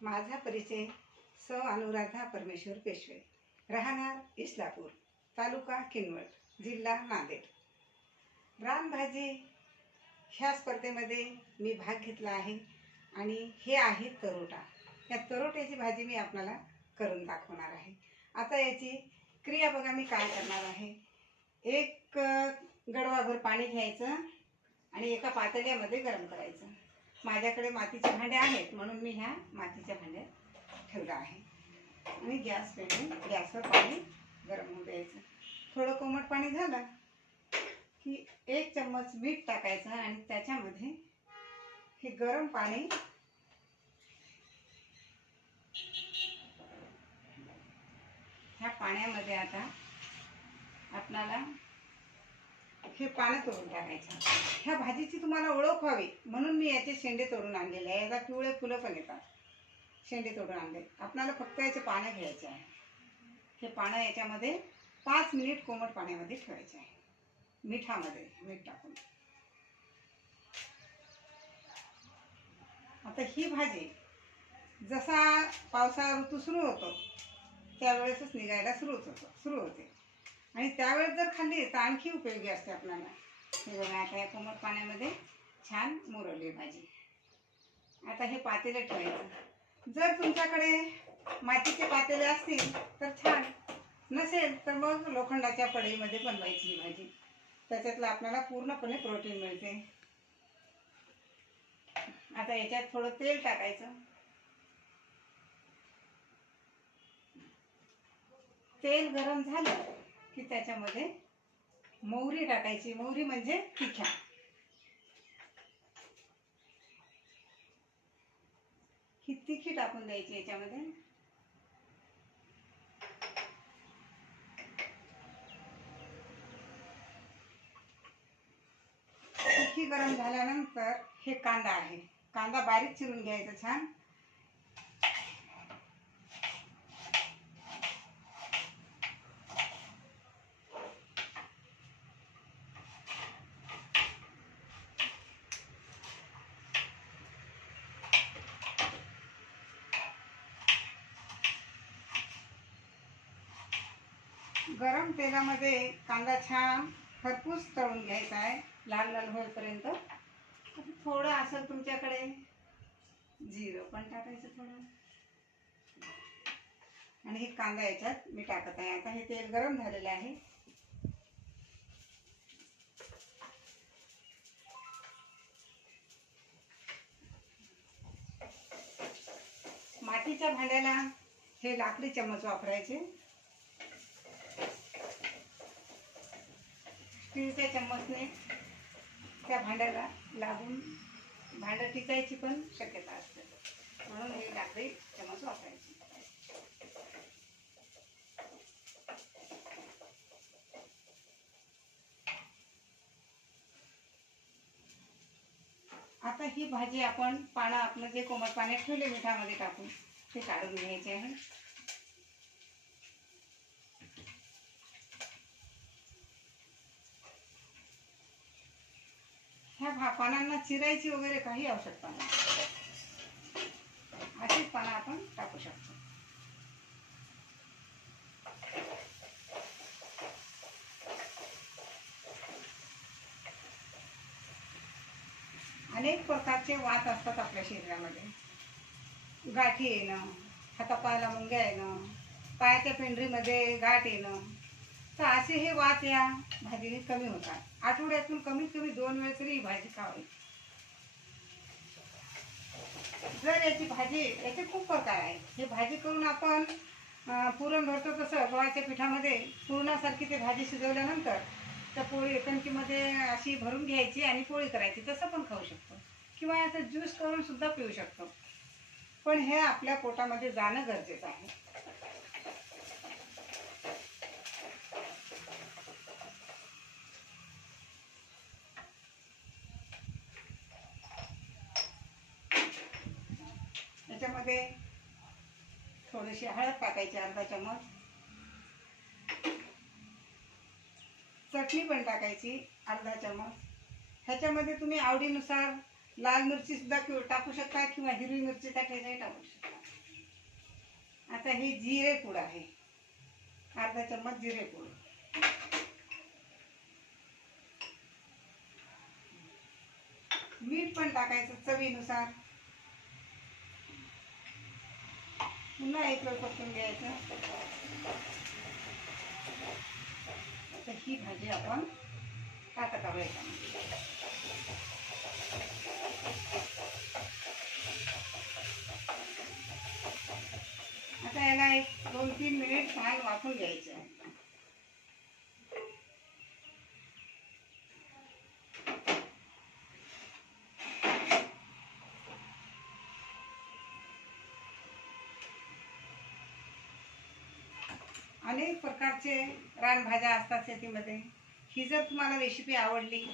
माझा परिचय स. अनुराधा परमेश्वर पेशवे. राहणार इस्लापूर तालुका किनवट जिल्हा नांदेड. रानभाजी ह्या स्पर्धेमध्ये मी भाग घेतला आहे आणि हे आहे तरोटा. या तरोट्याची भाजी मी आपल्याला करून दाखवणार आहे. आता याची क्रिया बघा मी काय करणार आहे. एक गडवाभर पाणी घ्यायचं आणि एका पातळ्यामध्ये गरम करायचं. माझ्याकडे मातीचे भांडे आहेत म्हणून मी ह्या मातीच्या भांड्यात ठेवलं आहे. आणि गॅस पेटून गॅसवर पाणी गरम होऊ द्यायचं. थोडं कोमट पाणी झालं की एक चम्मच मीठ टाकायचं आणि त्याच्यामध्ये हे गरम पाणी ह्या पाण्यामध्ये आता आपणाला हे पानं तोडून टाकायचं. ह्या भाजीची तुम्हाला ओळख व्हावी. म्हणून मी याचे शेंडे तोडून आणलेले आहे याला पिवळे फुलं पण येतात. शेंडे तोडून आणले. आपल्याला फक्त याचे पानं घ्यायचे आहे. हे पानं याच्यामध्ये पाच मिनिट कोमट पाण्यामध्ये ठेवायचे आहे. मिठामध्ये. मीठ टाकून. आता ही भाजी जसा पावसाळा ऋतू सुरू होतो त्यावेळेसच निघायला सुरू होतो. सुरू होते. आणि त्यावेळेस जर खाल्ली तर आणखी उपयोगी असते आपल्याला. हे बघा आता या कोमट पाण्यामध्ये छान मुरवली भाजी. आता हे पातेले ठेवायचं. जर तुमच्याकडे मातीचे पातेले असतील तर छान. नसेल तर मग लोखंडाच्या पडईमध्ये बनवायची ही भाजी. त्याच्यातलं आपल्याला पूर्णपणे प्रोटीन मिळते. आता याच्यात थोडं तेल टाकायचं. तेल गरम झालं की त्याच्यामध्ये मोहरी टाकायची. मोहरी म्हणजे तिख्या ही तिखी टाकून द्यायची याच्यामध्ये. तिखी गरम झाल्यानंतर हे कांदा आहे. कांदा बारीक चिरून घ्यायचा छान. गरम तेलामध्ये कांदा छान खरपूस तळून घ्यायचा आहे लाल लाल होईपर्यंत. थोडं असेल तुमच्याकडे जिरं पण टाकायचं थोडं. आणि हे कांदा याच्यात मी टाकत आहे. आता हे तेल गरम झालेलं आहे. मातीच्या भांड्याला हे लाकडी चम्मच वापरायचे. स्टीलच्या चम्मचने त्या भांड्याला लागून भांडं टिकायची पण शक्यता असते. म्हणून हे लाकडी चमच वापरायची. आता ही भाजी आपण पानं आपलं जे कोमट पाण्यात ठेवले मिठामध्ये टाकून ते काढून घ्यायचे आहे. हा पानांना चिरायची वगैरे काही आवश्यकता नाही. अशीच पानं आपण टाकू शकतो. अनेक प्रकारचे वात असतात आपल्या शरीरामध्ये. गाठी येणं हातापायाला मुंग्या येणं पायाच्या पेंढरीमध्ये गाठ येणं. तर असे हे वात या भाजीने कमी होतात. आठवड्यातून कमीत कमी दोन वेळ तरी ही भाजी खावी. जर याची भाजी याचे खूप प्रकार आहे हे भाजी करून आपण पुरण भरतो तसं गव्हाच्या पिठामध्ये पुरणासारखी ते भाजी शिजवल्यानंतर त्या पोळी कणकीमध्ये अशी भरून घ्यायची आणि पोळी करायची. तसं पण खाऊ शकतो. किंवा याचं ज्यूस करून सुद्धा पिऊ शकतो. पण हे आपल्या पोटामध्ये जाणं गरजेचं आहे. याच्यामध्ये थोडीशी हळद टाकायची अर्धा चमच चटणी पण टाकायची अर्धा चमच ह्याच्यामध्ये तुम्ही आवडीनुसार लाल मिरची सुद्धा टाकू शकता किंवा हिरवी मिरची ठेचाही टाकू शकता. आता हे जिरे पूड आहे. अर्धा चम्मच जिरे पूड. मीठ पण टाकायचं चवीनुसार. पुन्हा एक वेळ परतून घ्यायचं. तर ही भाजी आपण टाकत आहोत याच्यामध्ये आता याला एक दोन तीन मिनिट छान वाफून घ्यायचं आहे अनेक प्रकारचे रानभाज्या असतात शेतीमध्ये. ही जर तुम्हाला रेसिपी आवडली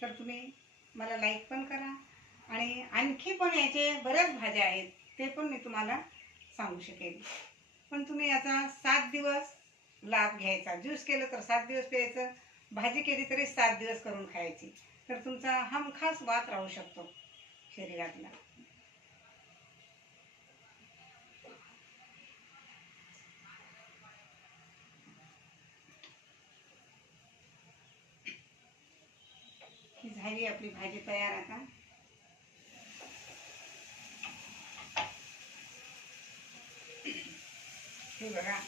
तर तुम्ही मला लाईक पण करा आणि आणखी पण याचे बऱ्याच भाज्या आहेत ते पण मी तुम्हाला सांगू शकेल पण तुम्ही याचा सात दिवस लाभ घ्यायचा. ज्यूस केलं तर सात दिवस प्यायचं भाजी केली तरी सात दिवस करून खायची. तर तुमचा हमखास वात राहू शकतो शरीरातला. की झाली आपली भाजी तयार आता? हे बघा.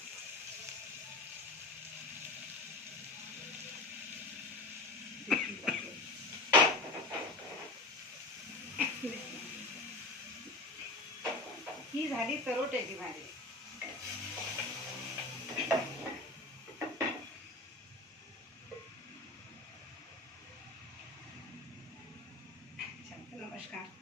ही झाली तरोट्याची भाजी. Başkan.